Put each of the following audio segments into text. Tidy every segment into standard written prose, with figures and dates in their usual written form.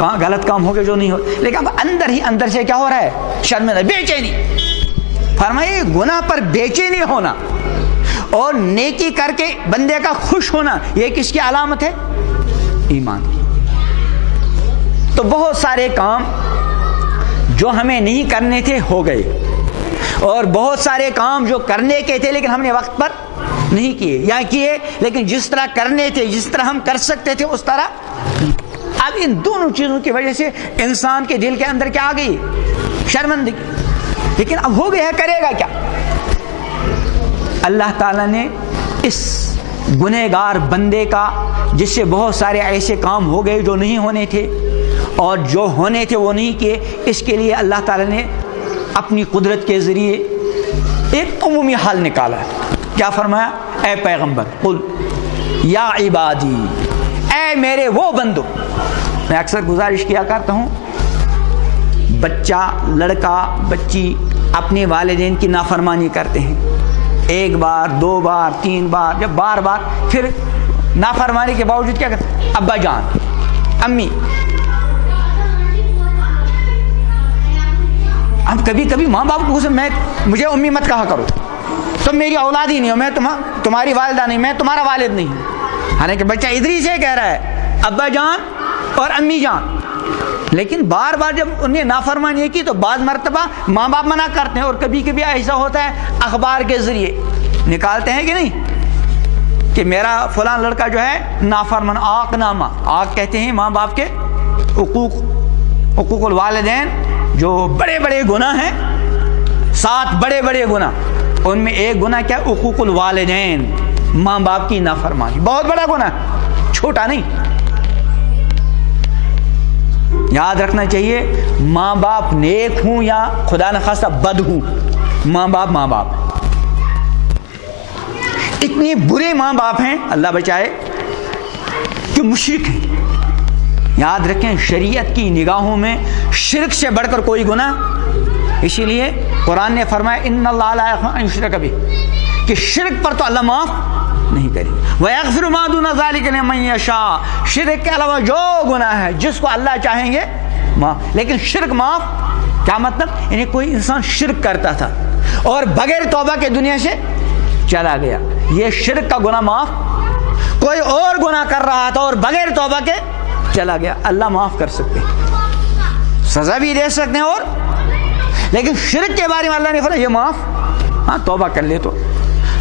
غلط کام ہو گئے جو نہیں ہو، لیکن اب اندر ہی اندر سے کیا ہو رہا ہے؟ شرمندہ، بے چینی۔ فرمائے گناہ پر بے چینی ہونا اور نیکی کر کے بندے کا خوش ہونا، یہ کس کی علامت ہے؟ ایمان کی۔ تو بہت سارے کام جو ہمیں نہیں کرنے تھے ہو گئے، اور بہت سارے کام جو کرنے کے تھے لیکن ہم نے وقت پر نہیں کیے، یا کیے لیکن جس طرح کرنے تھے، جس طرح ہم کر سکتے تھے اس طرح۔ اب ان دونوں چیزوں کی وجہ سے انسان کے دل کے اندر کیا آ گئی؟ شرمندگی۔ لیکن اب ہو گیا ہے، کرے گا کیا؟ اللہ تعالیٰ نے اس گنہگار بندے کا، جس سے بہت سارے ایسے کام ہو گئے جو نہیں ہونے تھے اور جو ہونے تھے وہ نہیں کیے، اس کے لیے اللہ تعالیٰ نے اپنی قدرت کے ذریعے ایک عمومی حال نکالا۔ کیا فرمایا؟ اے پیغمبر قل یا عبادی، اے میرے وہ بندو۔ میں اکثر گزارش کیا کرتا ہوں، بچہ، لڑکا، بچی اپنے والدین کی نافرمانی کرتے ہیں، ایک بار، دو بار، تین بار، جب بار بار، پھر نافرمانی کے باوجود کیا کرتے ہیں؟ ابا جان، امی۔ اب کبھی کبھی ماں باپ کو مجھے امی مت کہا کرو، تم میری اولاد ہی نہیں ہو، میں تمہاری والدہ نہیں، میں تمہارا والد نہیں ہوں۔ حالانکہ بچہ ادھر سے کہہ رہا ہے ابا جان اور امی جان، لیکن بار بار جب انہیں نافرمانی کی تو بعض مرتبہ ماں باپ منع کرتے ہیں، اور کبھی کبھی ایسا ہوتا ہے اخبار کے ذریعے نکالتے ہیں کہ نہیں کہ میرا فلاں لڑکا جو ہے نافرمان، آق نامہ، آق کہتے ہیں ماں باپ کے حقوق الوالدین، جو بڑے بڑے گناہ ہیں، 7 بڑے بڑے گناہ، ان میں ایک گناہ کیا؟ حقوق الوالدین، ماں باپ کی نافرمانی، بہت بڑا گناہ، چھوٹا نہیں۔ یاد رکھنا چاہیے، ماں باپ نیک ہوں یا خدا نخواستہ بد ہوں، ماں باپ ماں باپ۔ اتنے برے ماں باپ ہیں، اللہ بچائے، کہ مشرک ہیں۔ یاد رکھیں، شریعت کی نگاہوں میں شرک سے بڑھ کر کوئی گناہ، اسی لیے قرآن نے فرمایا ان اللہ لا یغفر ان یشرک بہ، کہ شرک پر تو اللہ معاف نہیں کرے گا، وَيَغْفِرُ مَا دُونَ ذَلِكَ لِمَن يَشَاءُ، شرک کے علاوہ جو گناہ ہے جس کو اللہ چاہیں گے معاف۔ لیکن شرک معاف کیا مطلب؟ یعنی کوئی انسان شرک کرتا تھا اور بغیر توبہ کے دنیا سے چلا گیا، یہ شرک کا گناہ معاف۔ کوئی اور گناہ کر رہا تھا اور بغیر توبہ کے چلا گیا، اللہ معاف کر سکتے ہیں، سزا بھی دے سکتے ہیں، اور لیکن شرک کے بارے میں اللہ نے فرمایا یہ معاف، ہاں توبہ کر لے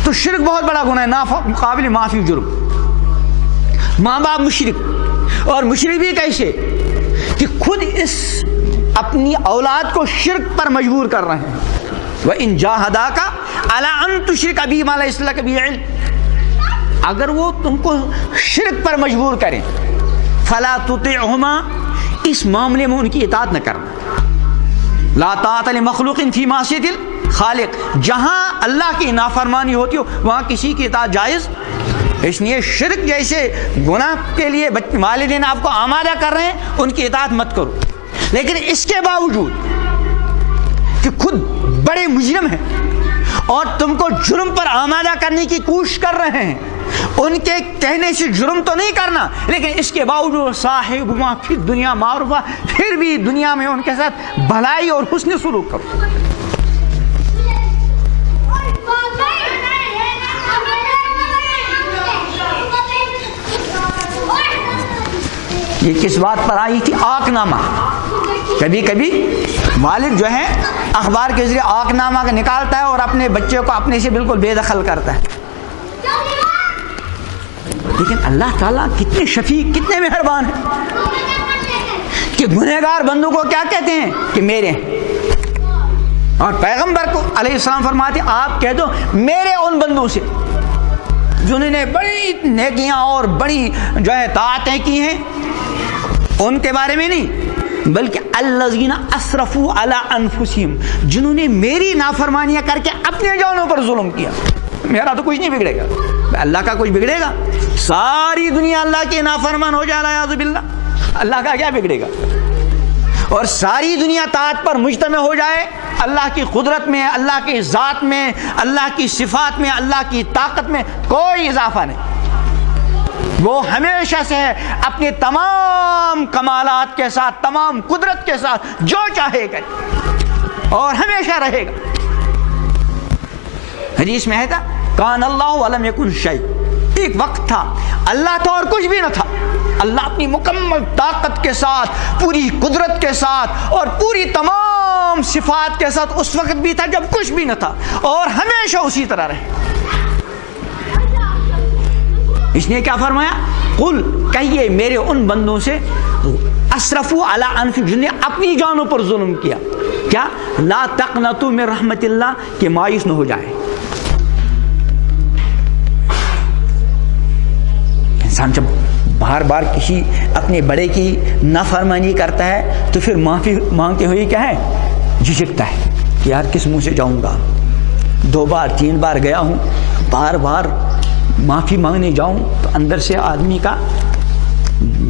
تو شرک بہت بڑا گناہ ہے، قابل معافی جرم۔ ماں باپ مشرک، اور مشرک بھی کیسے کہ خود اس اپنی اولاد کو شرک پر مجبور کر رہے ہیں۔ وَإِن جَاهَدَاكَ عَلَىٰ أَن تُشْرِكَ بِي مَا لَيْسَ لَكَ بِهِ عِلْمٌ، اگر وہ تم کو شرک پر مجبور کریں، فَلَا تُطِعْهُمَا، اس معاملے میں ان کی اطاعت نہ کرنا۔ لا طاعت لمخلوق فی معصیت الخالق، جہاں اللہ کی نافرمانی ہوتی ہو وہاں کسی کی اطاعت جائز۔ اس لیے شرک جیسے گناہ کے لیے والدین آپ کو آمادہ کر رہے ہیں، ان کی اطاعت مت کرو، لیکن اس کے باوجود کہ خود بڑے مجرم ہیں اور تم کو جرم پر آمادہ کرنے کی کوشش کر رہے ہیں، ان کے کہنے سے جرم تو نہیں کرنا، لیکن اس کے باوجود صاحبہما فی الدنیا معروفہ، پھر بھی دنیا میں ان کے ساتھ بھلائی اور حسن سلوک کرو۔ یہ کس بات پر آئی تھی؟ آق نامہ۔ کبھی کبھی والد جو ہے اخبار کے ذریعے آق نامہ کا نکالتا ہے اور اپنے بچے کو اپنے سے بالکل بے دخل کرتا ہے، لیکن اللہ تعالیٰ کتنے شفیق، کتنے مہربان ہیں کہ گنہگار بندوں کو کیا کہتے ہیں کہ میرے ہیں، اور پیغمبر کو علیہ السلام فرماتے ہیں آپ کہہ دو میرے ان بندوں سے جنہوں نے بڑی نیکیاں اور بڑی جو ہے طاعتیں کی ہیں، ان کے بارے میں نہیں، بلکہ الذین اسرفوا علی انفسہم، جنہوں نے میری نافرمانیاں کر کے اپنے جانوں پر ظلم کیا۔ میرا تو کچھ نہیں بگڑے گا، اللہ کا کچھ بگڑے گا؟ ساری دنیا اللہ کے نافرمان ہو جائے اعوذ باللہ، اللہ کا کیا بگڑے گا؟ اور ساری دنیا طاعت پر مجتمع ہو جائے، اللہ کی قدرت میں، اللہ کی ذات میں، اللہ کی صفات میں، اللہ کی طاقت میں کوئی اضافہ نہیں۔ وہ ہمیشہ سے ہے، اپنے تمام کمالات کے ساتھ، تمام قدرت کے ساتھ جو چاہے کرے اور ہمیشہ رہے گا۔ حدیث میں ہے تھا کان اللہ ولم یکن شیء، ایک وقت تھا اللہ تھا اور کچھ بھی نہ تھا۔ اللہ اپنی مکمل طاقت کے ساتھ، پوری قدرت کے ساتھ اور پوری تمام صفات کے ساتھ اس وقت بھی تھا جب کچھ بھی نہ تھا، اور ہمیشہ اسی طرح رہے۔ اس نے کیا فرمایا؟ قل، کہیے میرے ان بندوں سے، اسرفوا علی انفسہم، جن نے اپنی جانوں پر ظلم کیا، کیا؟ لا تقنطوا من رحمت اللہ، کہ مایوس نہ ہو جائے۔ انسان جب بار بار کسی اپنے بڑے کی نافرمانی کرتا ہے تو پھر معافی مانگتے ہوئے کیا ہے؟ جھجکتا ہے کہ یار کس منہ سے جاؤں گا، 2 بار 3 بار گیا ہوں، بار بار معافی مانگنے جاؤں تو اندر سے آدمی کا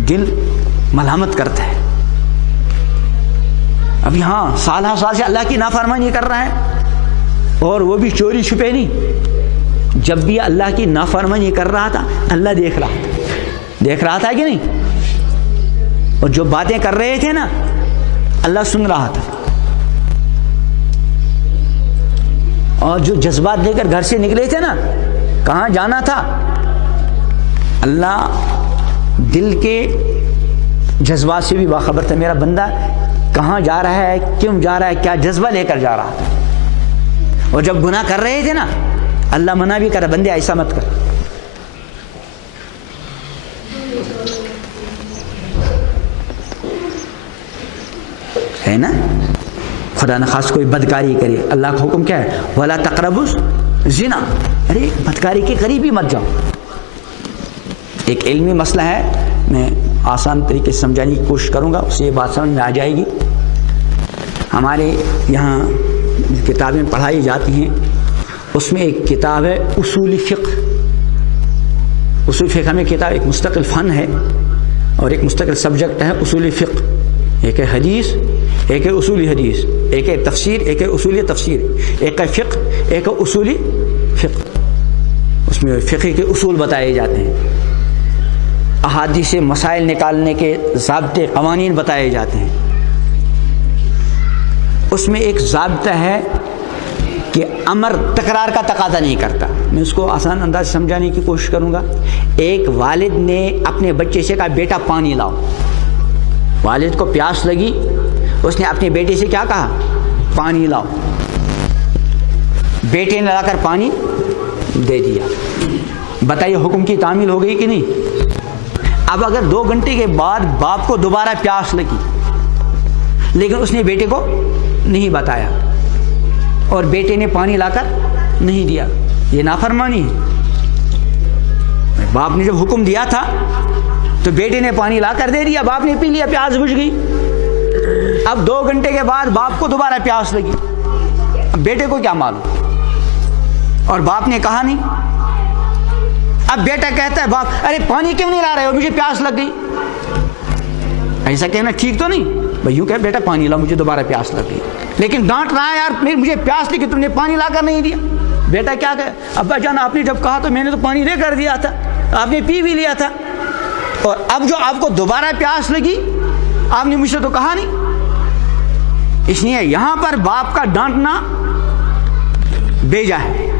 دل ملامت کرتا ہے۔ اب یہاں سال سے اللہ کی نافرمانی کر رہا ہے، اور وہ بھی چوری چھپے نہیں۔ جب بھی اللہ کی نافرمانی کر رہا تھا اللہ دیکھ رہا تھا کہ نہیں؟ اور جو باتیں کر رہے تھے نا اللہ سن رہا تھا، اور جو جذبات لے کر گھر سے نکلے تھے نا، کہاں جانا تھا، اللہ دل کے جذبات سے بھی باخبر تھا۔ میرا بندہ کہاں جا رہا ہے، کیوں جا رہا ہے، کیا جذبہ لے کر جا رہا تھا۔ اور جب گناہ کر رہے تھے نا اللہ منع بھی کرا، بندے ایسا مت کر۔ ہے نا، خدا نخواست کوئی بدکاری کرے، اللہ کا حکم کیا ہے؟ وَلَا تَقْرَبُوا الزِّنَا، ارے بدکاری کے قریب ہی مت جاؤ۔ ایک علمی مسئلہ ہے، میں آسان طریقے سے سمجھانے کی کوشش کروں گا، اس سے یہ بات سمجھ میں آ جائے گی۔ ہمارے یہاں کتابیں پڑھائی جاتی ہیں، اس میں ایک کتاب ہے اصول فقہ۔ اصول فقہ میں کتاب ایک مستقل فن ہے اور ایک مستقل سبجیکٹ ہے اصول فقہ۔ ایک ہے حدیث، ایک ہے اصولی حدیث، ایک ہے تفسیر، ایک ہے اصولی تفسیر، ایک ہے فقہ، ایک ہے اصولی فقہ۔ اس میں فقہ کے اصول بتائے جاتے ہیں، احادیث سے مسائل نکالنے کے ضابطے قوانین بتائے جاتے ہیں۔ اس میں ایک ضابطہ ہے کہ امر تکرار کا تقاضا نہیں کرتا۔ میں اس کو آسان انداز سے سمجھانے کی کوشش کروں گا۔ ایک والد نے اپنے بچے سے کہا بیٹا پانی لاؤ، والد کو پیاس لگی، اس نے اپنے بیٹے سے کیا کہا؟ پانی لاؤ۔ بیٹے نے لا کر پانی دے دیا، بتائیے حکم کی تعمیل ہو گئی کہ نہیں؟ اب اگر 2 گھنٹے کے بعد باپ کو دوبارہ پیاس لگی لیکن اس نے بیٹے کو نہیں بتایا اور بیٹے نے پانی لا کر نہیں دیا، یہ نافرمانی ہے۔ باپ نے جب حکم دیا تھا تو بیٹے نے پانی لا کر دے دیا، باپ نے پی لیا، پیاس بجھ گئی۔ اب 2 گھنٹے کے بعد باپ کو دوبارہ پیاس لگی، اب بیٹے کو کیا معلوم، اور باپ نے کہا نہیں۔ اب بیٹا کہتا ہے باپ ارے پانی کیوں نہیں لا رہے ہو، مجھے پیاس لگ گئی۔ ایسا کہنا ٹھیک تو نہیں بھائی، یوں کہ بیٹا پانی لاؤ، مجھے دوبارہ پیاس لگ گئی، لیکن ڈانٹ رہا ہے یار مجھے پیاس لگی تم نے پانی لا کر نہیں دیا۔ بیٹا کیا کہ ابا جان آپ نے جب کہا تو میں نے تو پانی لے کر دیا تھا، آپ نے پی بھی لیا تھا، اور اب جو آپ کو دوبارہ پیاس لگی آپ نے مجھ سے تو کہا نہیں۔ اس لیے یہاں پر باپ کا ڈانٹنا بیجا ہے،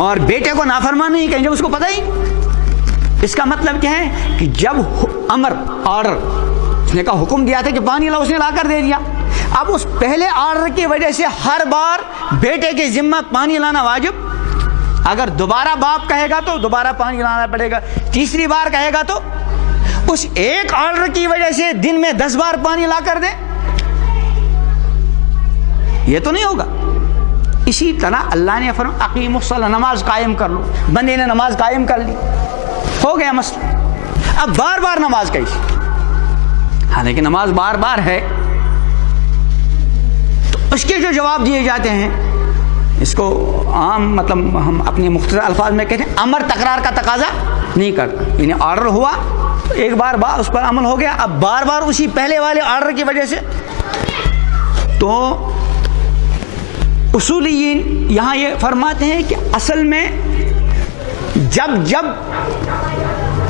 اور بیٹے کو نافرمان نہیں کہیں جب اس کو پتہ ہی۔ اس کا مطلب کیا ہے کہ جب امر آرڈر، اس نے کہا حکم دیا تھا کہ پانی لاؤ، اس نے لا کر دے دیا، اب اس پہلے آرڈر کی وجہ سے ہر بار بیٹے کے ذمہ پانی لانا واجب۔ اگر دوبارہ باپ کہے گا تو دوبارہ پانی لانا پڑے گا، تیسری بار کہے گا تو اس ایک آرڈر کی وجہ سے دن میں 10 بار پانی لا کر دے، یہ تو نہیں ہوگا۔ اسی طرح اللہ نے فرمایا اقیموا الصلاۃ، نماز قائم کر لو، بندے نے نماز قائم کر لی، ہو گیا مسئلہ۔ اب بار بار نماز کیسی، حالانکہ نماز بار بار ہے، تو اس کے جو جواب دیے جاتے ہیں اس کو عام مطلب ہم اپنے مختصر الفاظ میں کہتے ہیں امر تکرار کا تقاضا نہیں کرتا، یعنی آرڈر ہوا تو ایک بار اس پر عمل ہو گیا، اب بار بار اسی پہلے والے آرڈر کی وجہ سے۔ تو اصولیین یہاں یہ فرماتے ہیں کہ اصل میں جب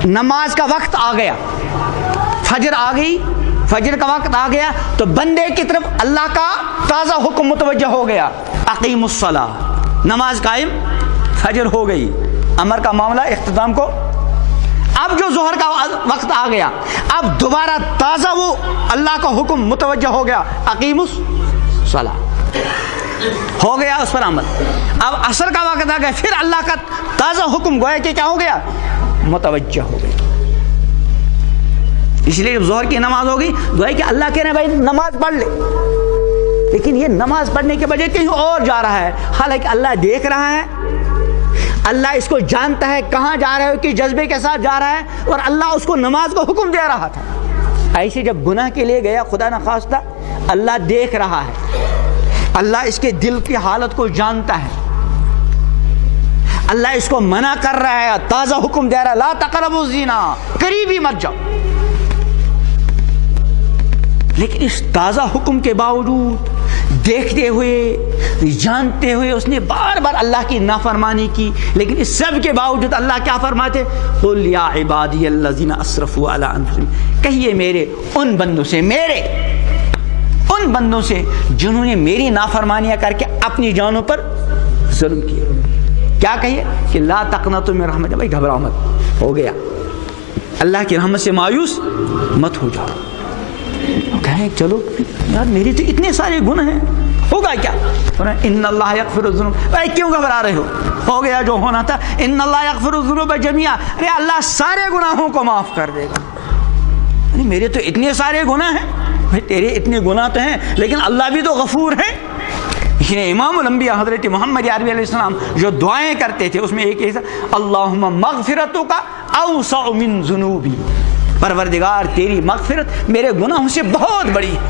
نماز کا وقت آ گیا، فجر آ گئی، فجر کا وقت آ گیا تو بندے کی طرف اللہ کا تازہ حکم متوجہ ہو گیا، اقیم الصلاۃ، نماز قائم، فجر ہو گئی، امر کا معاملہ اختتام کو۔ اب جو ظہر کا وقت آ گیا، اب دوبارہ تازہ وہ اللہ کا حکم متوجہ ہو گیا، اقیم الصلاۃ، ہو گیا اس پر عمل۔ اب عصر کا وقت آ گیا، پھر اللہ کا تازہ حکم گویا کہ کیا ہو گیا، متوجہ ہو گیا۔ اس لیے جب ظہر کی نماز ہوگی گویا کہ اللہ کہہ رہے ہیں بھائی نماز پڑھ لے، لیکن یہ نماز پڑھنے کے بجائے کہیں اور جا رہا ہے، حالانکہ اللہ دیکھ رہا ہے، اللہ اس کو جانتا ہے کہاں جا رہا ہے، کہ جذبے کے ساتھ جا رہا ہے، اور اللہ اس کو نماز کو حکم دے رہا تھا۔ ایسے جب گناہ کے لیے گیا خدا نخواستہ، اللہ دیکھ رہا ہے، اللہ اس کے دل کی حالت کو جانتا ہے، اللہ اس کو منع کر رہا ہے، تازہ حکم دے رہا ہے، لا تقربوا الزنا، قریب ہی مت جاؤ۔ لیکن اس تازہ حکم کے باوجود دیکھتے ہوئے جانتے ہوئے اس نے بار بار اللہ کی نافرمانی کی، لیکن اس سب کے باوجود اللہ کیا فرماتے، قل یا عبادی الذین اسرفوا علی انفسہم، کہیے میرے ان بندوں سے، میرے ان بندوں سے جنہوں نے میری نافرمانیاں کر کے اپنی جانوں پر ظلم کیا، کیا کہیے کہ لا تقنطوا من رحمت، بھائی گھبراؤ مت، ہو گیا، اللہ کی رحمت سے مایوس مت ہو جاؤ۔ کہیں چلو یار میری تو اتنے سارے گناہ ہیں، ہوگا کیا، ان اللہ یغفر الذنوب، بھائی کیوں گھبرا رہے ہو گیا جو ہونا تھا، ان اللہ یغفر الذنوب جميعا، ارے اللہ سارے گناہوں کو معاف کر دے گا۔ ارے میرے تو اتنے سارے گناہ ہیں، بھائی تیرے اتنے گناہ تو ہیں لیکن اللہ بھی تو غفور ہے۔ اس لیے امام الانبیاء حضرت محمد عربی علیہ السلام جو دعائیں کرتے تھے اس میں ایک ایسا، اللہم مغفرتک اوسع من ذنوبی، پروردگار تیری مغفرت میرے گناہوں سے بہت بڑی ہے،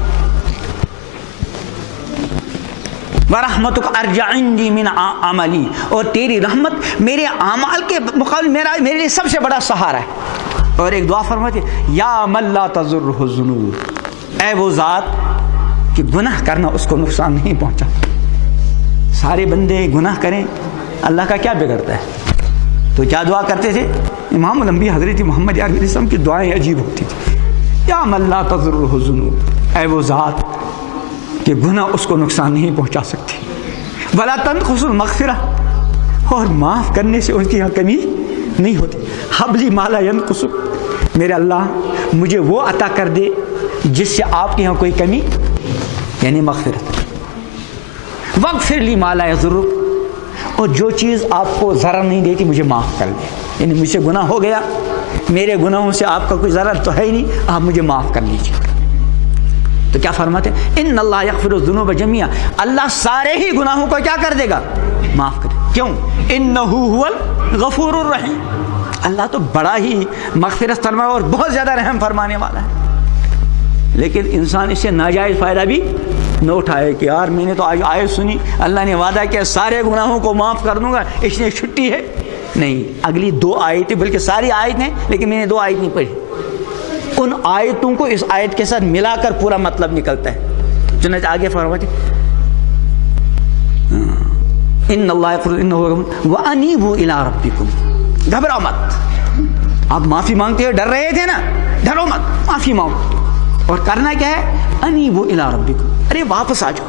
وَرَحْمَتُكَ أَرْجَعُ عِنْدِي مِنْ عَمَلِي، اور تیری رحمت میرے اعمال کے مقابل میرے لیے سب سے بڑا سہارا ہے۔ اور ایک دعا فرماتے یا من لا تضرہ الذنوب، اے وہ ذات کہ گناہ کرنا اس کو نقصان نہیں پہنچا۔ سارے بندے گناہ کریں، اللہ کا کیا بگڑتا ہے؟ تو کیا دعا کرتے تھے امام الانبیاء حضرت محمد علیہ السلام کی دعائیں عجیب ہوتی تھی، یا من لا تضرہ الذنوب، اے وہ ذات کہ گناہ اس کو نقصان نہیں پہنچا سکتی، ولا تنقص المغفرہ، اور معاف کرنے سے ان کی یہاں کمی نہیں ہوتی، حب لی ما لا ینقص، میرے اللہ مجھے وہ عطا کر دے جس سے آپ کے یہاں کوئی کمی، یعنی مغفرت، واغفر لی ما لا یضرک، اور جو چیز آپ کو ضرر نہیں دیتی مجھے معاف کر دے، یعنی مجھ سے گناہ ہو گیا، میرے گناہوں سے آپ کا کوئی ضرر تو ہے ہی نہیں، آپ مجھے معاف کر لیجیے۔ تو کیا فرماتے ہیں، ان اللہ یغفر الذنوب جميعا، اللہ سارے ہی گناہوں کو کیا کر دے گا، معاف کر دے گا، کیوں، انہ هو الغفور الرحیم، اللہ تو بڑا ہی مغفرت فرما اور بہت زیادہ رحم فرمانے والا ہے۔ لیکن انسان اس سے ناجائز فائدہ بھی نہ اٹھائے کہ یار میں نے تو آج آیت سنی، اللہ نے وعدہ کیا سارے گناہوں کو معاف کر دوں گا، اس لیے چھٹی ہے، نہیں، اگلی 2 آیتیں بلکہ ساری آیتیں، لیکن میں نے 2 آیت نہیں پڑھی، ان آیتوں کو اس آیت کے ساتھ ملا کر پورا مطلب نکلتا ہے۔ چنانچہ آگے فرماتے ان اللہ یغفر انہ وانیبوا الی ربکم، گھبراؤ مت، آپ معافی مانگتے ہوئے ڈر رہے تھے نا، ڈرو مت، معافی مانگو، اور کرنا کیا ہے، انیبوا الی ربکم، ارے واپس آ جاؤ،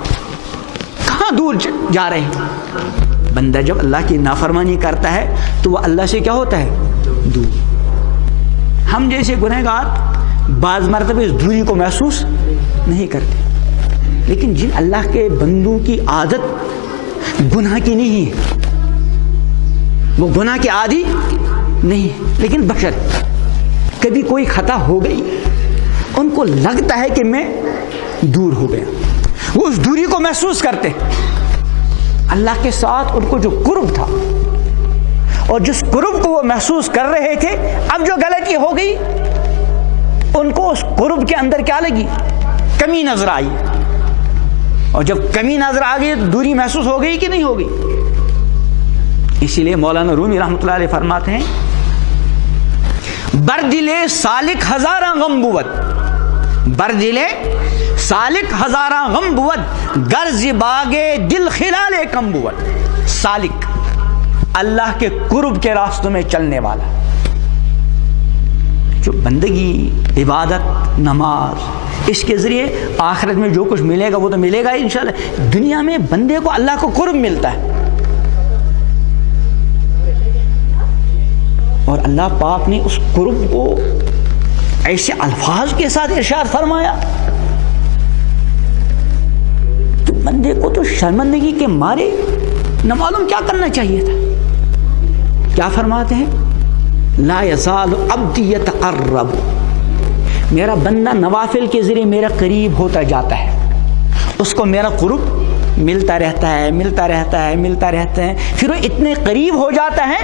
کہاں دور جا رہے ہیں؟ بندہ جب اللہ کی نافرمانی کرتا ہے تو وہ اللہ سے کیا ہوتا ہے، دور۔ ہم جیسے گنہگار بعض مرتبہ اس دوری کو محسوس نہیں کرتے، لیکن جن اللہ کے بندوں کی عادت گناہ کی نہیں ہے، وہ گناہ کے عادی نہیں ہے، لیکن بشر کبھی کوئی خطا ہو گئی، ان کو لگتا ہے کہ میں دور ہو گیا، وہ اس دوری کو محسوس کرتے، اللہ کے ساتھ ان کو جو قرب تھا اور جس قرب کو وہ محسوس کر رہے تھے، اب جو غلطی ہو گئی ان کو اس قرب کے اندر کیا لگی، کمی نظر آئی، اور جب کمی نظر آ گئی تو دوری محسوس ہو گئی کہ نہیں ہو گئی۔ اسی لیے مولانا رومی رحمۃ اللہ علیہ فرماتے ہیں، بردلے سالک ہزاراں غم بود، بردلے سالک ہزاراں غم بود، غرض باغے دل خلال کم بود، سالک اللہ کے قرب کے راستوں میں چلنے والا، جو بندگی، عبادت، نماز، اس کے ذریعے آخرت میں جو کچھ ملے گا وہ تو ملے گا ہی انشاءاللہ۔ دنیا میں بندے کو اللہ کو قرب ملتا ہے، اور اللہ پاک نے اس قرب کو ایسے الفاظ کے ساتھ ارشاد فرمایا کہ بندے کو تو شرمندگی کے مارے نہ معلوم کیا کرنا چاہیے تھا۔ کیا فرماتے ہیں؟ لا یزال عبدی یتقرب، میرا بندہ نوافل کے ذریعے میرا قریب ہوتا جاتا ہے، اس کو میرا قرب ملتا رہتا ہے، ملتا رہتا ہے، ملتا رہتا ہے، پھر وہ اتنے قریب ہو جاتا ہے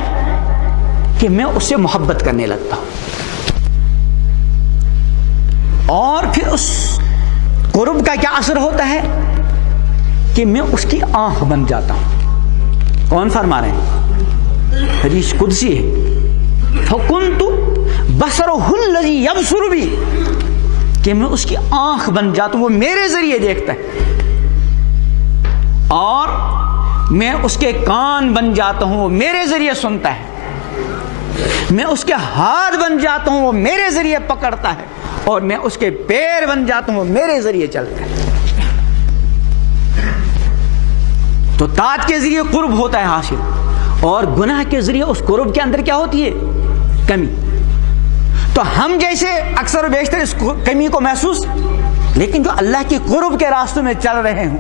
کہ میں اس سے محبت کرنے لگتا ہوں، اور پھر اس قرب کا کیا اثر ہوتا ہے کہ میں اس کی آنکھ بن جاتا ہوں۔ کون فرما رہے ہیں؟ حدیث قدسی ہے، فَكُنْتُ بَصَرُهُ الَّذِي يَبْصُرُ بِي، کہ میں اس کی آنکھ بن جاتا ہوں، وہ میرے ذریعے دیکھتا ہے، اور میں اس کے کان بن جاتا ہوں، وہ میرے ذریعے سنتا ہے، میں اس کے ہاتھ بن جاتا ہوں، وہ میرے ذریعے پکڑتا ہے، اور میں اس کے پیر بن جاتا ہوں، وہ میرے ذریعے چلتا ہے۔ تو طاعت کے ذریعے قرب ہوتا ہے حاصل، اور گناہ کے ذریعے اس قرب کے اندر کیا ہوتی ہے؟ کمی۔ تو ہم جیسے اکثر و بیشتر اس کمی کو محسوس، لیکن جو اللہ کے قرب کے راستوں میں چل رہے ہوں،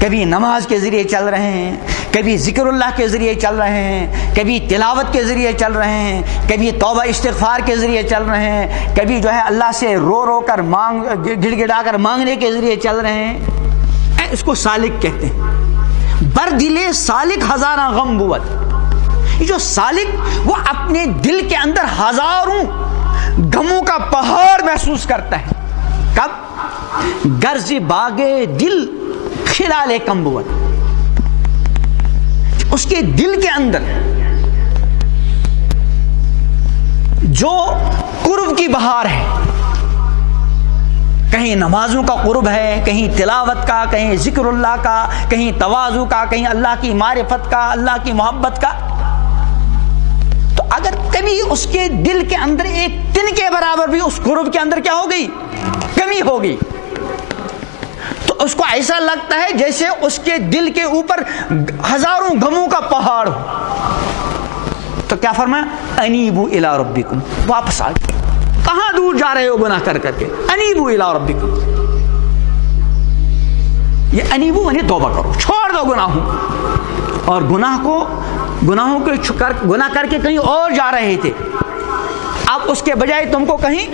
کبھی نماز کے ذریعے چل رہے ہیں، کبھی ذکر اللہ کے ذریعے چل رہے ہیں، کبھی تلاوت کے ذریعے چل رہے ہیں، کبھی توبہ استغفار کے ذریعے چل رہے ہیں، کبھی جو ہے اللہ سے رو رو کر گڑ گڑا کر مانگنے کے ذریعے چل رہے ہیں، اس کو سالک کہتے ہیں۔ بر دلے سالک ہزاراں غم بود، یہ جو سالک وہ اپنے دل کے اندر ہزاروں غموں کا پہاڑ محسوس کرتا ہے۔ کب؟ گرز باغے دل خلال کم بود، اس کے دل کے اندر جو قرب کی بہار ہے، کہیں نمازوں کا قرب ہے، کہیں تلاوت کا، کہیں ذکر اللہ کا، کہیں تواضع کا، کہیں اللہ کی معرفت کا، اللہ کی محبت کا، تو اگر کبھی اس کے دل کے اندر ایک تن کے برابر بھی اس قرب کے اندر کیا ہو گئی؟ کمی ہو گئی، تو اس کو ایسا لگتا ہے جیسے اس کے دل کے اوپر ہزاروں غموں کا پہاڑ ہو۔ تو کیا فرمایا؟ انیبوا الی ربکم، واپس آ جاؤ۔ کہاں دور جا رہے ہو گناہ کر کر کے؟ انیبوا الی ربکم، یہ انیبو یعنی توبہ کرو، چھوڑ دو گناہوں، اور گناہوں کو گناہ کر کے کہیں اور جا رہے تھے، اب اس کے بجائے تم کو کہیں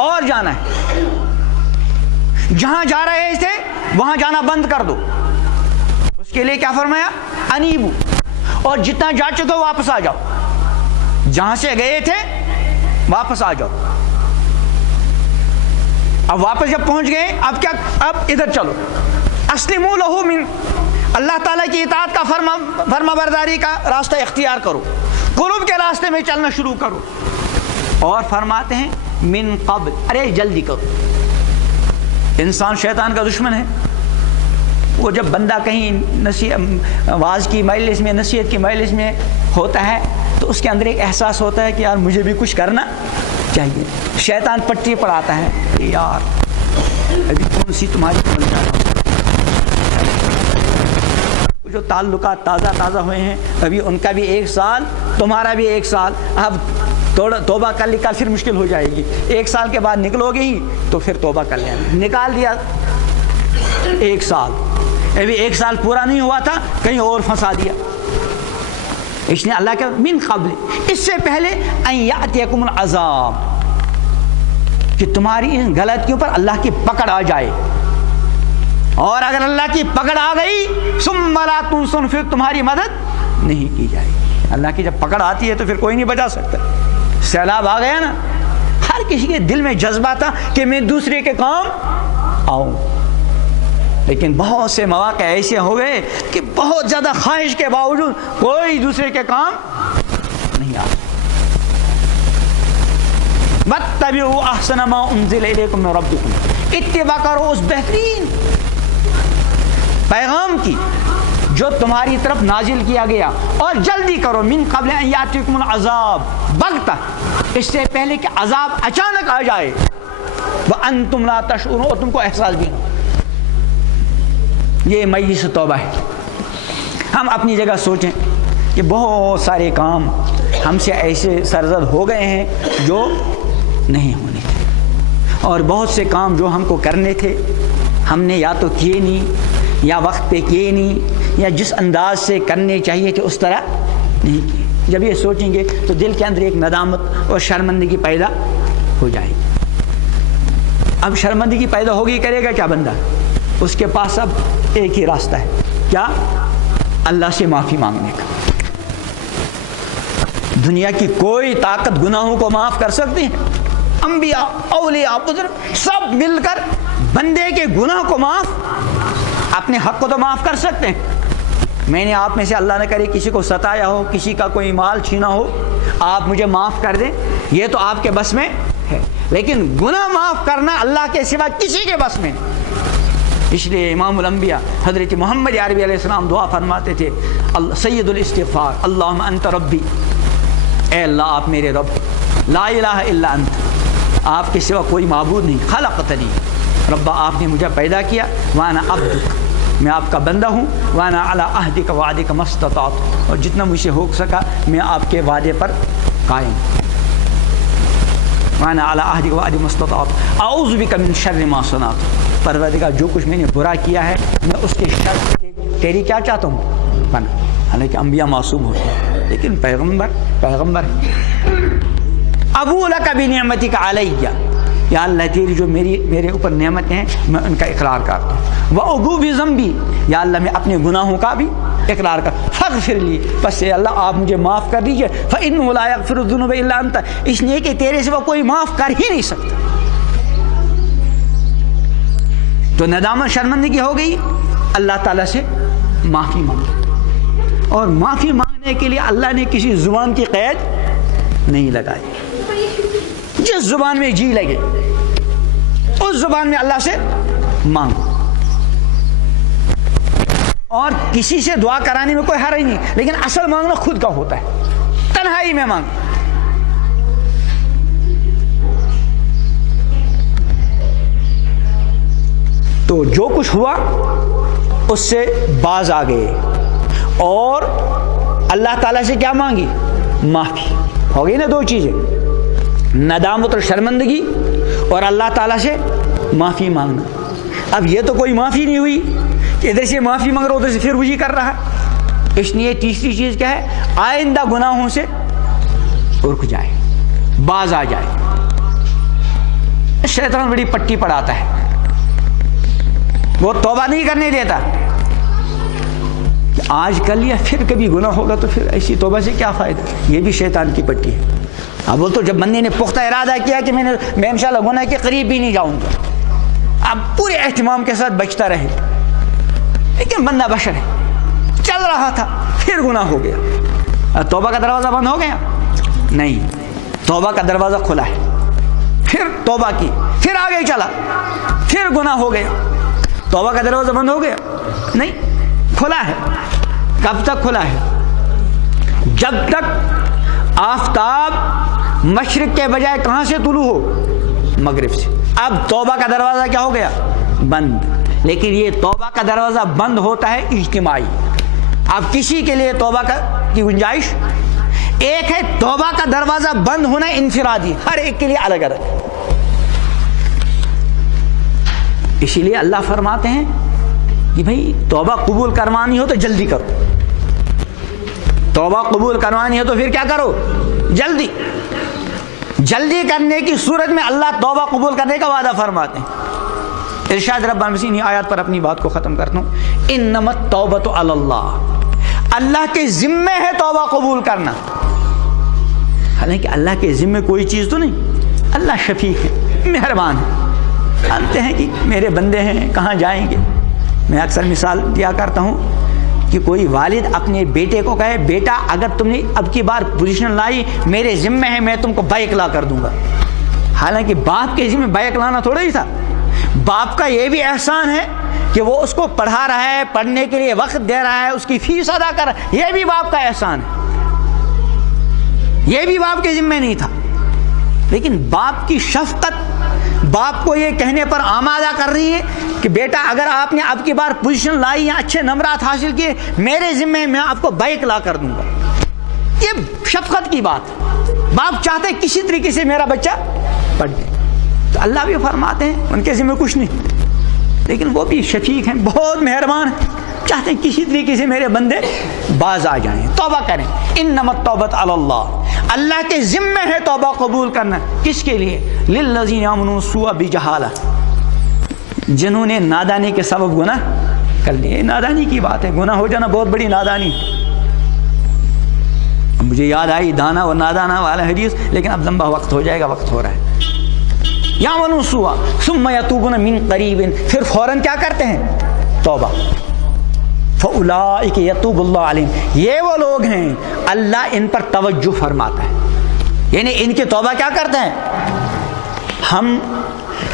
اور جانا ہے، جہاں جا رہے تھے وہاں جانا بند کر دو۔ اس کے لیے کیا فرمایا؟ انیبو، اور جتنا جا چکے واپس آ جاؤ، جہاں سے گئے تھے واپس آ جاؤ۔ اب واپس جب پہنچ گئے، اب کیا؟ اب ادھر چلو، اسلموا لہ من، اللہ تعالیٰ کی اطاعت کا فرما برداری کا راستہ اختیار کرو، قرب کے راستے میں چلنا شروع کرو، اور فرماتے ہیں من قبل، ارے جلدی کرو۔ انسان شیطان کا دشمن ہے، وہ جب بندہ کہیں واعظ کی مجلس میں، نصیحت کی مجلس میں ہوتا ہے تو اس کے اندر ایک احساس ہوتا ہے کہ یار مجھے بھی کچھ کرنا چاہیے۔ شیطان پٹی پڑھاتا ہے کہ یار ابھی کون سی تمہاری بن جا رہا، جو تعلقات تازہ ہوئے ہیں ابھی ان کا بھی 1 سال، تمہارا بھی 1 سال، اب توبہ کر لی، کل پھر مشکل ہو جائے گی، 1 سال کے بعد نکلو گے ہی تو پھر توبہ کر لینا، نکال دیا 1 سال، ابھی 1 سال پورا نہیں ہوا تھا کہیں اور پھنسا دیا۔ اس نے اللہ کے من قبل، اس سے پہلے ان یاتیکم العذاب، کہ تمہاری ان غلطیوں پر اللہ کی پکڑ آ جائے، اور اگر اللہ کی پکڑ آ گئی ثم لا تنصرون، پھر تمہاری مدد نہیں کی جائے گی۔ اللہ کی جب پکڑ آتی ہے تو پھر کوئی نہیں بچا سکتا۔ سیلاب آ گیا نا، ہر کسی کے دل میں جذبہ تھا کہ میں دوسرے کے کام آؤں، لیکن بہت سے مواقع ایسے ہو گئے کہ بہت زیادہ خواہش کے باوجود کوئی دوسرے کے کام نہیں آتا۔ واتبعوا احسن ما انزل الیکم من ربکم، اتباع کرو اس بہترین پیغام کی جو تمہاری طرف نازل کیا گیا، اور جلدی کرو من قبل ان یاتیکم العذاب بغتہ، اس سے پہلے کہ عذاب اچانک آ جائے، وانتم لا تشعرون، اور تم کو احساس بھی نہ ہو۔ یہ مجلس توبہ ہے۔ ہم اپنی جگہ سوچیں کہ بہت سارے کام ہم سے ایسے سرزد ہو گئے ہیں جو نہیں ہونے تھے، اور بہت سے کام جو ہم کو کرنے تھے ہم نے یا تو کیے نہیں، یا وقت پہ کیے نہیں، یا جس انداز سے کرنے چاہیے تھے اس طرح نہیں کیے۔ جب یہ سوچیں گے تو دل کے اندر ایک ندامت اور شرمندگی پیدا ہو جائے گی۔ اب شرمندگی پیدا ہوگی، کرے گا کیا بندہ؟ اس کے پاس اب ایک ہی راستہ ہے، کیا؟ اللہ سے معافی مانگنے کا۔ دنیا کی کوئی طاقت گناہوں کو معاف کر سکتی ہے؟ انبیاء، اولیاء، بزرگ سب مل کر بندے کے گناہ کو معاف، اپنے حق کو تو معاف کر سکتے ہیں۔ میں نے آپ میں سے اللہ نہ کرے کسی کو ستایا ہو، کسی کا کوئی مال چھینا ہو، آپ مجھے معاف کر دیں، یہ تو آپ کے بس میں ہے، لیکن گناہ معاف کرنا اللہ کے سوا کسی کے بس میں نہیں۔ اس لیے امام الانبیاء حضرت محمد عربی علیہ السلام دعا فرماتے تھے، سید الاستغفار، اللہم انت ربی، اے اللہ آپ میرے رب، لا الہ الا انت، آپ کے سوا کوئی معبود نہیں، خلقتنی، ربا آپ نے مجھے پیدا کیا، وانا عبدک، میں آپ کا بندہ ہوں، وانا علی عہدک وعدک ما استطعت، اور جتنا مجھ سے ہو سکا میں آپ کے وعدے پر قائم، وانا علی عہدک وعدک ما استطعت، اعوذ بک من شر ما صنعت، پروردگار جو کچھ میں نے برا کیا ہے میں اس کے شر سے تیری کیا چاہتا ہوں پناہ۔ حالانکہ انبیاء معصوم ہوتے ہیں، لیکن پیغمبر ابو لک بنعمتک علیہ، یا اللہ تیری جو میرے اوپر نعمتیں ہیں میں ان کا اقرار کرتا ہوں، وابو بذنبی، یا اللہ میں اپنے گناہوں کا بھی اقرار کرتا ہوں، فاغفر لی، بس اے اللہ آپ مجھے معاف کر دیجئے، فانہ لا یغفر الذنوب الا انت، اس لیے کہ تیرے سوا کوئی معاف کر ہی نہیں سکتا۔ تو ندامت شرمندگی ہو گئی، اللہ تعالیٰ سے معافی مانگو، اور معافی مانگنے کے لیے اللہ نے کسی زبان کی قید نہیں لگائی، جس زبان میں جی لگے اس زبان میں اللہ سے مانگو، اور کسی سے دعا کرانے میں کوئی حرج نہیں، لیکن اصل مانگنا خود کا ہوتا ہے، تنہائی میں مانگو۔ تو جو کچھ ہوا اس سے باز آ گئے، اور اللہ تعالیٰ سے کیا مانگی؟ معافی۔ ہو گئی نا دو چیزیں، ندامت اور شرمندگی، اور اللہ تعالیٰ سے معافی مانگنا۔ اب یہ تو کوئی معافی نہیں ہوئی کہ ادھر سے معافی مانگ رہا ادھر سے پھر وہی کر رہا ہے، اس لیے تیسری چیز کیا ہے؟ آئندہ گناہوں سے رک جائے، باز آ جائے۔ شیطان بڑی پٹی پڑھاتا ہے، وہ توبہ نہیں کرنے دیتا کہ آج کر لیا پھر کبھی گناہ ہوگا تو پھر ایسی توبہ سے کیا فائدہ، یہ بھی شیطان کی پٹی ہے۔ اب وہ تو جب بندے نے پختہ ارادہ کیا کہ میں انشاءاللہ گناہ کے قریب بھی نہیں جاؤں گا، اب پورے اہتمام کے ساتھ بچتا رہے، لیکن بندہ بشر ہے، چل رہا تھا پھر گناہ ہو گیا، توبہ کا دروازہ بند ہو گیا؟ نہیں، توبہ کا دروازہ کھلا ہے، پھر توبہ کی، پھر آگے چلا، پھر گناہ ہو گیا، توبہ کا دروازہ بند ہو گیا؟ نہیں، کھلا ہے۔ کب تک کھلا ہے؟ جب تک آفتاب مشرق کے بجائے کہاں سے طلوع ہو؟ مغرب سے۔ اب توبہ کا دروازہ کیا ہو گیا؟ بند۔ لیکن یہ توبہ کا دروازہ بند ہوتا ہے اجتماعی، اب کسی کے لیے توبہ کی گنجائش، ایک ہے توبہ کا دروازہ بند ہونا انفرادی، ہر ایک کے لیے الگ الگ۔ اسی لیے اللہ فرماتے ہیں کہ بھئی توبہ قبول کروانی ہو تو جلدی کرو، توبہ قبول کروانی ہو تو پھر کیا کرو؟ جلدی کرنے کی صورت میں اللہ توبہ قبول کرنے کا وعدہ فرماتے ہیں۔ ارشاد ربانی انہی آیات پر اپنی بات کو ختم کرتا ہوں، انما التوبۃ علی اللہ، اللہ کے ذمے ہے توبہ قبول کرنا، حالانکہ اللہ کے ذمے کوئی چیز تو نہیں، اللہ شفیق ہے، مہربان ہے، جانتے ہیں کہ میرے بندے ہیں کہاں جائیں گے۔ میں اکثر مثال دیا کرتا ہوں کہ کوئی والد اپنے بیٹے کو کہے بیٹا اگر تم نے اب کی بار پوزیشن لائی میرے ذمہ ہے میں تم کو بائک لا کر دوں گا، حالانکہ باپ کے ذمہ بائک لانا تھوڑا ہی تھا، باپ کا یہ بھی احسان ہے کہ وہ اس کو پڑھا رہا ہے، پڑھنے کے لیے وقت دے رہا ہے، اس کی فیس ادا کر رہا ہے، یہ بھی باپ کا احسان ہے، یہ بھی باپ کے ذمہ نہیں تھا۔ لیکن باپ کی شفقت باپ کو یہ کہنے پر آمادہ کر رہی ہے کہ بیٹا اگر آپ نے اب کی بار پوزیشن لائی یا اچھے نمبرات حاصل کیے، میرے ذمہ میں آپ کو بائک لا کر دوں گا۔ یہ شفقت کی بات ہے، باپ چاہتے ہیں کسی طریقے سے میرا بچہ پڑھ جائے، تو اللہ بھی فرماتے ہیں ان کے ذمہ کچھ نہیں، لیکن وہ بھی شفیق ہیں، بہت مہربان ہیں، چاہتے ہیں کسی طریقے سے میرے بندے باز آ جائیں، توبہ کریں۔ انما التوبۃ علی اللہ، اللہ کے ذمہ ہے توبہ قبول کرنا، کس کے لیے؟ للذین یعملون السوء بجہالہ، جنہوں نے نادانی کے سبب گناہ کر لیے۔ نادانی کی بات ہے، گناہ ہو جانا بہت بڑی نادانی ہے۔ مجھے یاد آئی دانا اور نادانا والا حدیث، لیکن اب لمبا وقت ہو جائے گا، وقت ہو رہا ہے۔ یعملون السوء ثم یتوبون من قریب، پھر فوراً کیا کرتے ہیں؟ توبہ۔ فَأُولَٰئِكَ يَتُوبُ اللَّهُ عَلَيْهِمْ، یہ وہ لوگ ہیں اللہ ان پر توجہ فرماتا ہے، یعنی ان کی توبہ کیا کرتے ہیں؟ ہم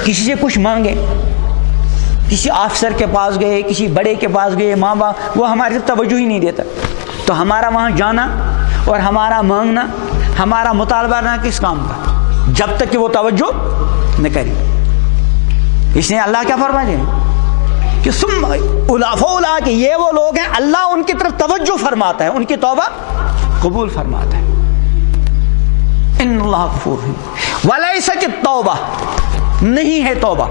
کسی سے کچھ مانگیں، کسی آفسر کے پاس گئے، کسی بڑے کے پاس گئے، ماں باپ، وہ ہماری توجہ ہی نہیں دیتا، تو ہمارا وہاں جانا اور ہمارا مانگنا، ہمارا مطالبہ نہ کس کام کا، جب تک کہ وہ توجہ نہ کرے۔ اس نے اللہ کیا فرمایا کہ فولا کہ یہ وہ لوگ ہیں اللہ ان کی طرف توجہ فرماتا ہے، ان کی توبہ قبول فرماتا ہے۔ ان اللہ غفور رحیم۔ ولیست التوبہ، نہیں ہے توبہ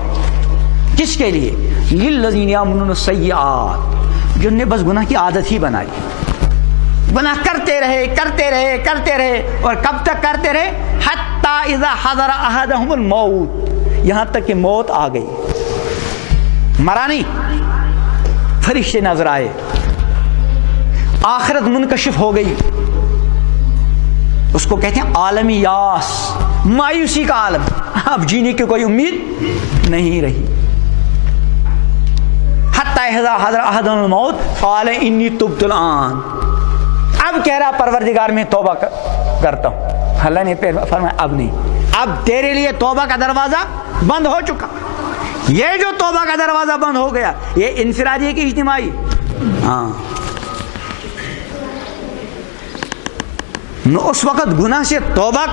کس کے لیے؟ للذین یعملون السیئات، جن نے بس گناہ کی عادت ہی بنا لی، گناہ کرتے رہے کرتے رہے کرتے رہے، اور کب تک کرتے رہے؟ حتی اذا حضر احدہم الموت، یہاں تک کہ موت آ گئی، مرا نہیں، فرشتے نظر آئے، آخرت منکشف ہو گئی، اس کو کہتے ہیں عالم یاس، مایوسی کا عالم، اب جینے کی کوئی امید نہیں رہی۔ حتی اذا حضر احدہم الموت قال انی تبت الآن، اب کہہ رہا پروردگار میں توبہ کرتا ہوں۔ اللہ نے فرمایا اب نہیں، اب تیرے لیے توبہ کا دروازہ بند ہو چکا۔ یہ جو توبہ کا دروازہ بند ہو گیا، یہ انفرادی ہے کہ اجتماعی؟ ہاں، نہ اس وقت گناہ سے توبہ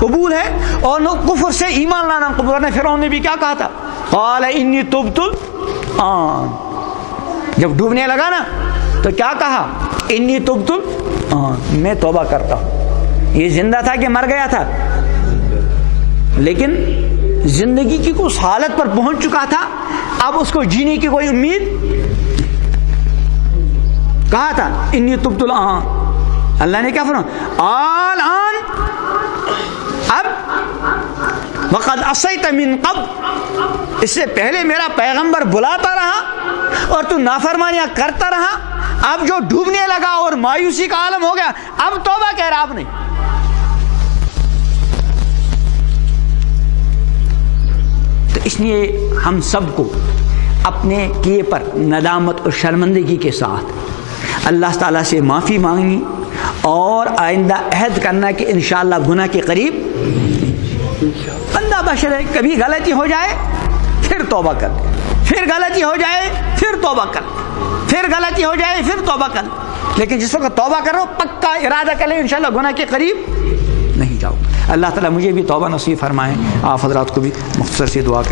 قبول ہے اور نہ کفر سے ایمان لانا قبول ہے۔ فرعون نے بھی کیا کہا تھا؟ قال انی تبت الآن، جب ڈوبنے لگا نا تو کیا کہا؟ انی تبت الآن، میں توبہ کرتا ہوں۔ یہ زندہ تھا کہ مر گیا تھا؟ لیکن زندگی کی اس حالت پر پہنچ چکا تھا، اب اس کو جینے کی کوئی امید، کہا تھا انی تبت الآن۔ اللہ نے کیا فرمایا؟ الآن، اب وقد عصیت من قبل، اس سے پہلے میرا پیغمبر بلاتا رہا اور تو نافرمانیاں کرتا رہا، اب جو ڈوبنے لگا اور مایوسی کا عالم ہو گیا، اب توبہ کہہ رہا آپ نے۔ تو اس لیے ہم سب کو اپنے کیے پر ندامت اور شرمندگی کے ساتھ اللہ تعالیٰ سے معافی مانگنی اور آئندہ عہد کرنا کہ انشاءاللہ گناہ کے قریب بندہ بشر ہے، کبھی غلطی ہو جائے پھر توبہ کر، پھر غلطی ہو جائے پھر توبہ کر، پھر غلطی ہو جائے پھر توبہ کر، لیکن جس وقت توبہ کرو پکا ارادہ کر لیں انشاءاللہ گناہ کے قریب نہیں جاؤ۔ اللہ تعالیٰ مجھے بھی توبہ نصیب فرمائیں، آپ حضرات کو بھی مختصر سی دعا کریں۔